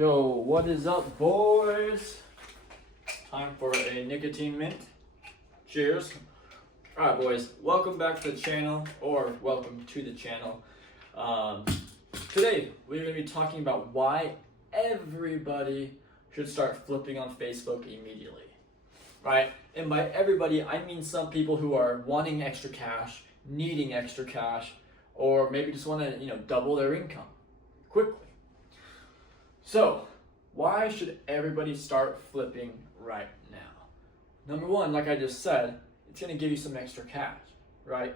Yo, what is up, boys? Time for a nicotine mint. Cheers. Alright, boys, welcome back to the channel, or welcome to the channel. Today, we're going to be talking about why everybody should start flipping on Facebook immediately. Right? And by everybody, I mean some people who are wanting extra cash, needing extra cash, or maybe just want to, double their income quickly. So, why should everybody start flipping right now? Number one, like I just said, it's going to give you some extra cash, right?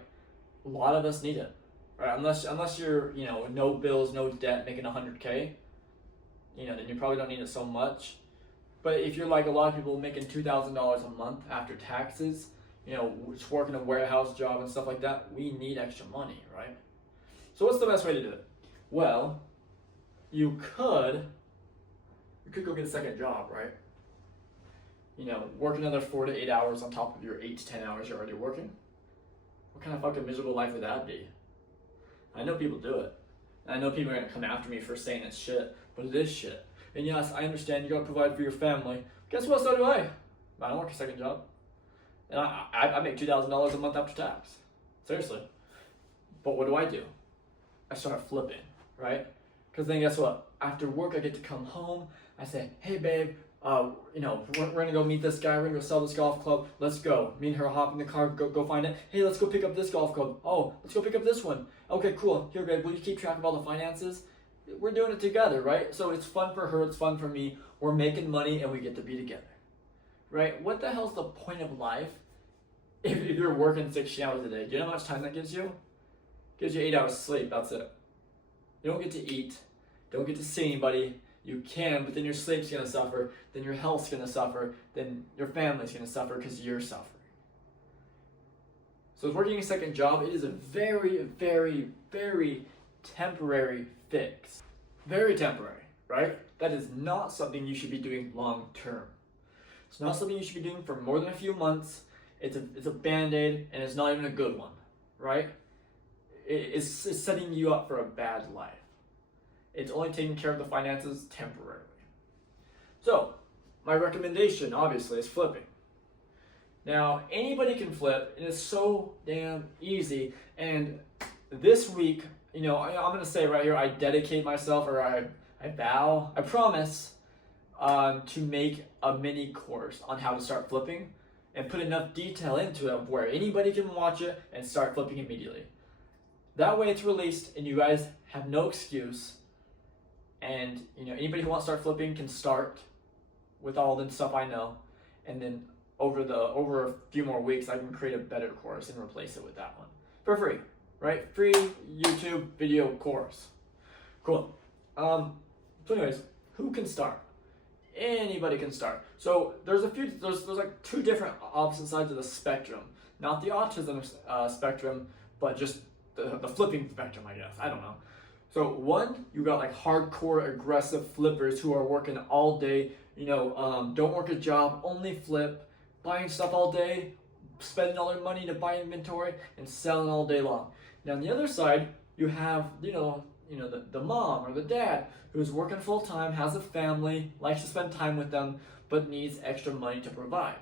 A lot of us need it, right? Unless you're, no bills, no debt, making 100K, then you probably don't need it so much. But if you're like a lot of people making $2,000 a month after taxes, just working a warehouse job and stuff like that, we need extra money, right? So what's the best way to do it? Well, you could go get a second job, right? Work another 4 to 8 hours on top of your 8 to 10 hours you're already working. What kind of fucking miserable life would that be? I know people do it. And I know people are gonna come after me for saying it's shit, but it is shit. And yes, I understand you gotta provide for your family. Guess what? So do I. I don't work a second job. And I make $2,000 a month after tax. Seriously. But what do? I start flipping, right? Because then guess what? After work, I get to come home. I say, hey babe, we're gonna go meet this guy. We're gonna go sell this golf club. Let's go. Me and her hop in the car, go find it. Hey, let's go pick up this golf club. Oh, let's go pick up this one. Okay, cool. Here, babe, will you keep track of all the finances? We're doing it together, right? So it's fun for her, it's fun for me. We're making money and we get to be together, right? What the hell's the point of life if you're working 60 hours a day? Do you know how much time that gives you? It gives you 8 hours sleep, that's it. You don't get to eat, don't get to see anybody. You can, but then your sleep's gonna suffer, then your health's gonna suffer, then your family's gonna suffer because you're suffering. So working a second job, it is a very, very, very temporary fix. Very temporary, right? That is not something you should be doing long term. It's not something you should be doing for more than a few months. It's a band-aid, and it's not even a good one, right? It's setting you up for a bad life. It's only taking care of the finances temporarily. So, my recommendation, obviously, is flipping. Now, anybody can flip, and it's so damn easy. And this week, I'm going to say right here, I dedicate myself, or I vow, I promise, to make a mini course on how to start flipping and put enough detail into it where anybody can watch it and start flipping immediately. That way it's released, and you guys have no excuse. And anybody who wants to start flipping can start with all the stuff I know, and then over a few more weeks I can create a better course and replace it with that one for free, right? Free YouTube video course. Cool. So anyways, who can start? Anybody can start. So there's like two different opposite sides of the spectrum, not the autism spectrum, but just the flipping spectrum, I guess. I don't know. So one, you got like hardcore aggressive flippers who are working all day, don't work a job, only flip, buying stuff all day, spending all their money to buy inventory and selling all day long. Now on the other side, you have, the mom or the dad who's working full time, has a family, likes to spend time with them, but needs extra money to provide.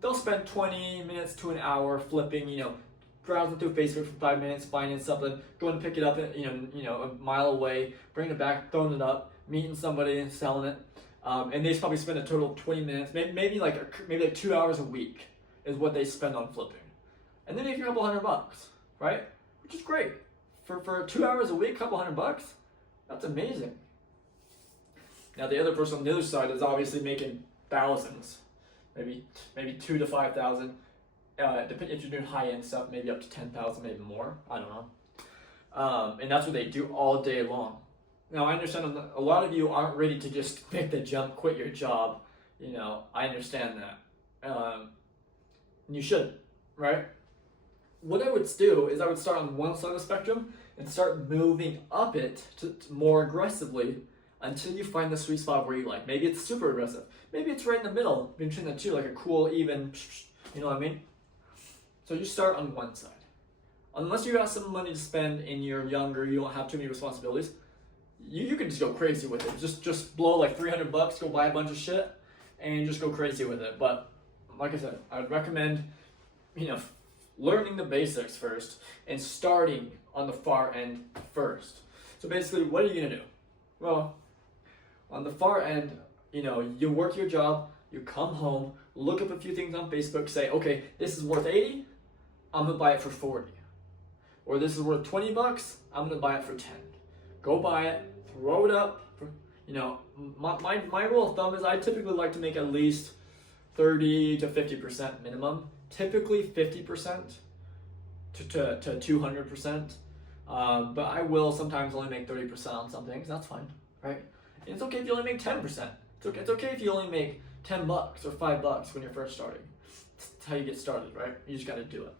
They'll spend 20 minutes to an hour flipping, browsing through Facebook for 5 minutes, finding something, going to pick it up, a mile away, bringing it back, throwing it up, meeting somebody and selling it, and they probably spend a total of 20 minutes, maybe like 2 hours a week is what they spend on flipping, and then they make a couple $100, right? Which is great for 2 hours a week, a couple $100. That's amazing. Now the other person on the other side is obviously making thousands, maybe 2 to 5,000. Depending if you're doing high-end stuff, maybe up to 10,000, maybe more. I don't know. And that's what they do all day long. Now, I understand a lot of you aren't ready to just make the jump, quit your job. I understand that. You shouldn't, right? What I would do is I would start on one side of the spectrum and start moving up it to more aggressively until you find the sweet spot where you like. Maybe it's super aggressive. Maybe it's right in the middle between the two, like a cool, even, you know what I mean? So you start on one side. Unless you got some money to spend and you're younger, you don't have too many responsibilities, you can just go crazy with it. Just blow like $300, go buy a bunch of shit, and just go crazy with it. But like I said, I would recommend, learning the basics first and starting on the far end first. So basically, what are you gonna do? Well, on the far end, you work your job, you come home, look up a few things on Facebook, say, okay, this is worth 80, I'm gonna buy it for 40. Or this is worth 20 bucks, I'm gonna buy it for 10. Go buy it, throw it up. My rule of thumb is I typically like to make at least 30 to 50% minimum. Typically 50% to 200%. But I will sometimes only make 30% on some things. That's fine, right? And it's okay if you only make 10%. It's okay if you only make $10 or $5 when you're first starting. That's how you get started, right? You just got to do it.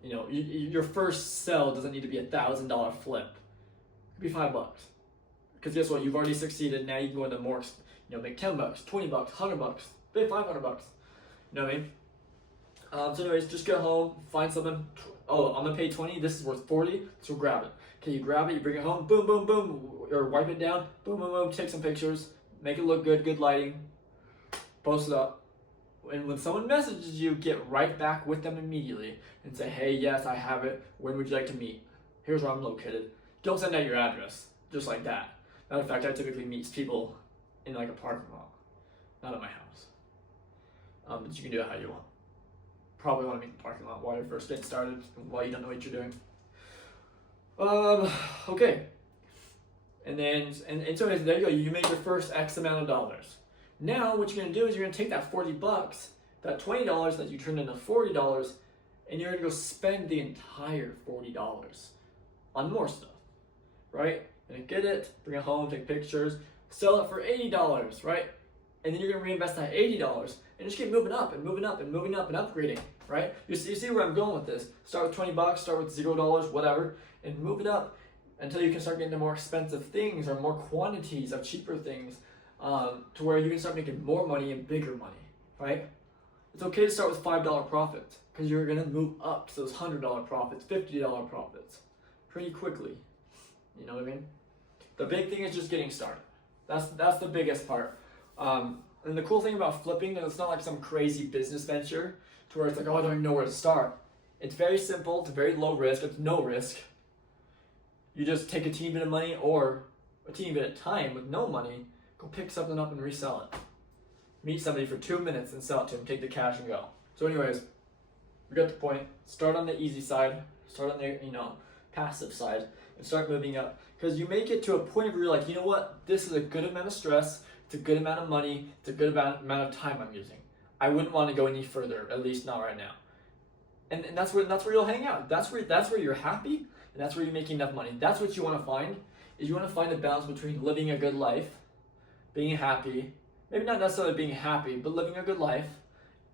Your first sell doesn't need to be $1,000 flip. It could be $5. Because guess what? You've already succeeded. Now you can go into more. Make $10, $20, $100, pay $500. You know what I mean? So anyways, just get home, find something. Oh, I'm gonna pay 20. This is worth 40. So grab it. Okay, you grab it. You bring it home. Boom, boom, boom. Or wipe it down. Boom, boom, boom. Take some pictures. Make it look good. Good lighting. Post it up. And when someone messages you, get right back with them immediately and say, hey, yes, I have it. When would you like to meet? Here's where I'm located. Don't send out your address just like that. Matter of fact, I typically meet people in like a parking lot, not at my house. But you can do it how you want. Probably want to meet in the parking lot while you're first getting started, while you don't know what you're doing. Okay. And so there you go. You made your first X amount of dollars. Now what you're gonna do is you're gonna take that $40, that $20 that you turned into $40, and you're gonna go spend the entire $40 on more stuff, right? And get it, bring it home, take pictures, sell it for $80, right? And then you're gonna reinvest that $80 and just keep moving up and moving up and moving up and upgrading, right? You see where I'm going with this. Start with $20, start with $0, whatever, and move it up until you can start getting to more expensive things or more quantities of cheaper things, to where you can start making more money and bigger money, right? It's okay to start with $5 profits because you're gonna move up to those $100 profits, $50 profits pretty quickly. You know what I mean? The big thing is just getting started. That's the biggest part. And the cool thing about flipping is it's not like some crazy business venture to where it's like, oh, I don't even know where to start. It's very simple, it's very low risk, it's no risk. You just take a teeny bit of money or a teeny bit of time with no money, go pick something up and resell it. Meet somebody for 2 minutes and sell it to them, take the cash and go. So anyways, we got the point. Start on the easy side, start on the passive side, and start moving up. Because you make it to a point where you're like, you know what, this is a good amount of stress, it's a good amount of money, it's a good amount of time I'm using. I wouldn't want to go any further, at least not right now. And that's where you'll hang out. That's where you're happy, and that's where you're making enough money. That's what you want to find, is you want to find a balance between living a good life, being happy, maybe not necessarily being happy, but living a good life,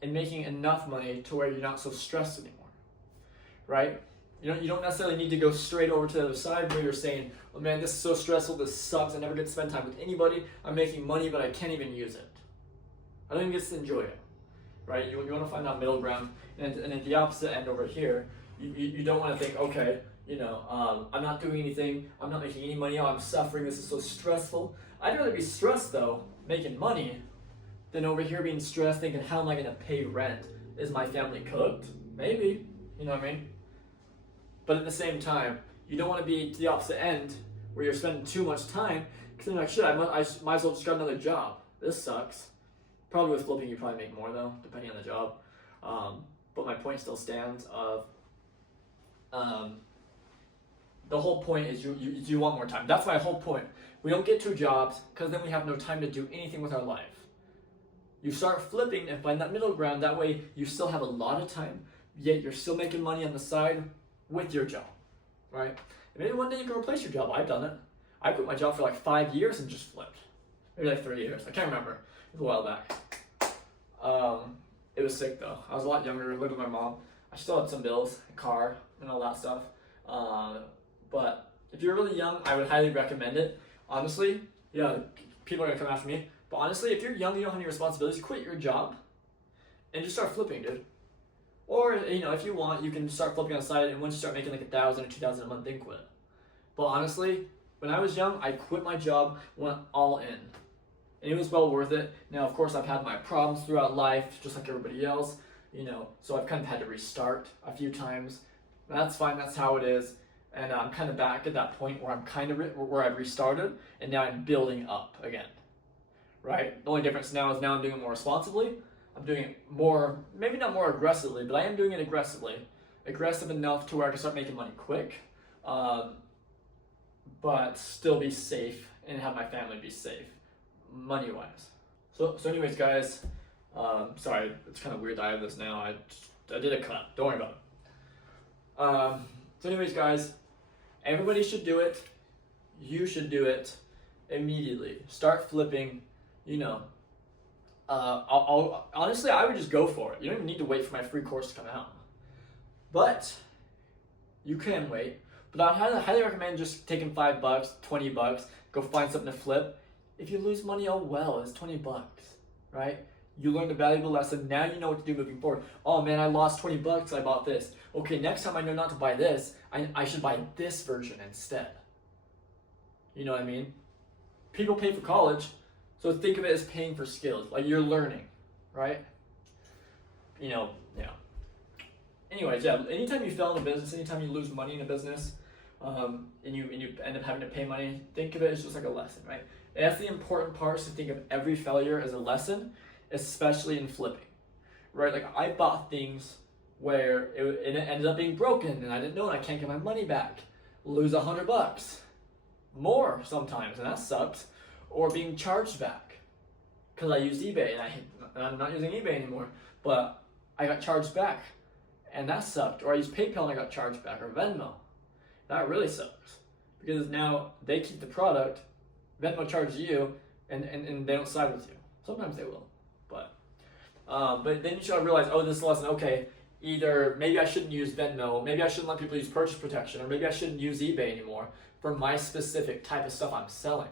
and making enough money to where you're not so stressed anymore, right? You don't necessarily need to go straight over to the other side where you're saying, oh man, this is so stressful, this sucks, I never get to spend time with anybody, I'm making money but I can't even use it. I don't even get to enjoy it, right? You want to find that middle ground, and at the opposite end over here, you don't want to think, okay, I'm not doing anything, I'm not making any money, I'm suffering, this is so stressful. I'd rather be stressed though, making money, than over here being stressed thinking, how am I going to pay rent? Is my family cooked? Maybe, you know what I mean? But at the same time, you don't want to be to the opposite end where you're spending too much time because you're like, shit, I might as well just grab another job. This sucks. Probably with flipping, you probably make more though, depending on the job. But my point still stands of the whole point is you want more time. That's my whole point. We don't get 2 jobs because then we have no time to do anything with our life. You start flipping and find that middle ground. That way you still have a lot of time, yet you're still making money on the side with your job, right? And maybe one day you can replace your job. I've done it. I quit my job for like 5 years and just flipped. Maybe like 3 years. I can't remember. It was a while back. It was sick though. I was a lot younger, lived with my mom. I still had some bills, a car, and all that stuff. But if you're really young, I would highly recommend it. Honestly, yeah, people are gonna come after me. But honestly, if you're young, you don't have any responsibilities, quit your job and just start flipping, dude. Or, if you want, you can start flipping on the side, and once you start making like $1,000 or $2,000 a month, then quit. But honestly, When I was young, I quit my job, went all in. And it was well worth it. Now, of course, I've had my problems throughout life, just like everybody else, so I've kind of had to restart a few times. That's fine, that's how it is. And I'm kind of back at that point where I'm kind of where I've restarted, and now I'm building up again, right? The only difference now is I'm doing it more responsibly. I'm doing it more, maybe not more aggressively, but I am doing it aggressively. Aggressive enough to where I can start making money quick, but still be safe and have my family be safe, money-wise. So anyways, guys, sorry, it's kind of weird that I have this now. I did a cut. Don't worry about it. So anyways, guys, everybody should do it. You should do it immediately. Start flipping, honestly, I would just go for it. You don't even need to wait for my free course to come out. But you can wait. But I highly recommend just taking $5, $20, go find something to flip. If you lose money, oh well, it's $20, right? You learned a valuable lesson. Now you know what to do moving forward. Oh man, I lost $20. I bought this. Okay, next time I know not to buy this. I should buy this version instead. You know what I mean? People pay for college, so think of it as paying for skills. Like you're learning, right? Yeah. Anyways, yeah. Anytime you fail in a business, anytime you lose money in a business, and you end up having to pay money, think of it as just like a lesson, right? And that's the important part, is to think of every failure as a lesson, especially in flipping, right? Like I bought things where it ended up being broken and I didn't know, and I can't get my money back. Lose $100 more sometimes, and that sucks. Or being charged back because I used eBay and I'm not using eBay anymore, but I got charged back and that sucked. Or I used PayPal and I got charged back, or Venmo. That really sucks because now they keep the product, Venmo charges you, and they don't side with you. Sometimes they will, but then you should realize, oh, this lesson, okay, either maybe I shouldn't use Venmo, maybe I shouldn't let people use purchase protection, or maybe I shouldn't use eBay anymore for my specific type of stuff I'm selling.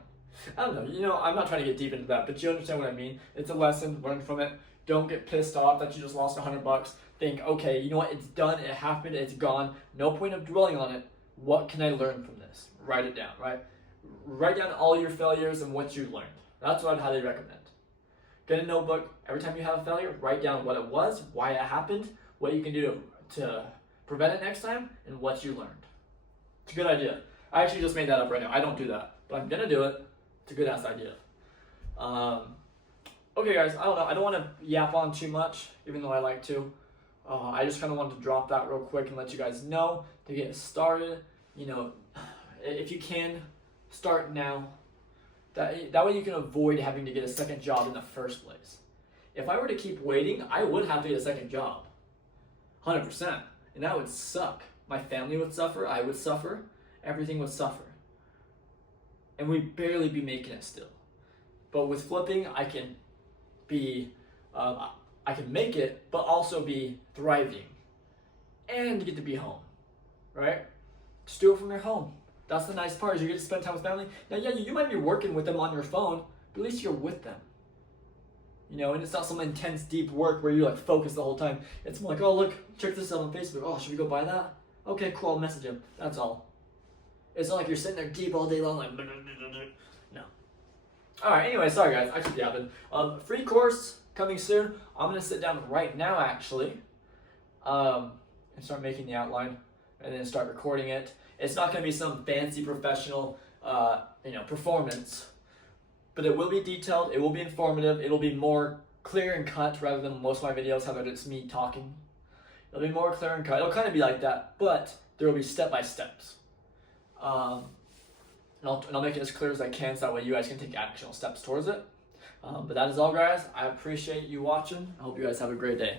I don't know, I'm not trying to get deep into that, but you understand what I mean. It's a lesson, learn from it. Don't get pissed off that you just lost $100. Think, okay, you know what, it's done, it happened, it's gone. No point of dwelling on it. What can I learn from this? Write it down, right? Write down all your failures and what you learned. That's what I'd highly recommend. Get a notebook. Every time you have a failure, write down what it was, why it happened, what you can do to prevent it next time, and what you learned. It's a good idea. I actually just made that up right now. I don't do that, but I'm gonna do it. It's a good ass idea. Okay guys, I don't know. I don't want to yap on too much, even though I like to. I just kind of wanted to drop that real quick and let you guys know to get started. If you can, start now. That way you can avoid having to get a second job in the first place. If I were to keep waiting, I would have to get a second job. 100%. And that would suck. My family would suffer, I would suffer, everything would suffer. And we'd barely be making it still. But with flipping, I can make it, but also be thriving. And get to be home, right? Just do it from your home. That's the nice part, is you get to spend time with family. Now, yeah, you might be working with them on your phone, but at least you're with them. And it's not some intense, deep work where you focus the whole time. It's more like, oh, look, check this out on Facebook. Oh, should we go buy that? Okay, cool, I'll message him. That's all. It's not like you're sitting there deep all day long, like, no. Alright, anyway, sorry guys, I keep yapping. Free course coming soon. I'm going to sit down right now, actually, and start making the outline, and then start recording it. It's not going to be some fancy professional, performance, but it will be detailed, it will be informative, it'll be more clear and cut rather than most of my videos, how it's me talking. It'll be more clear and cut. It'll kind of be like that, but there will be step-by-steps. And I'll make it as clear as I can, so that way you guys can take actionable steps towards it. But that is all, guys. I appreciate you watching. I hope you guys have a great day.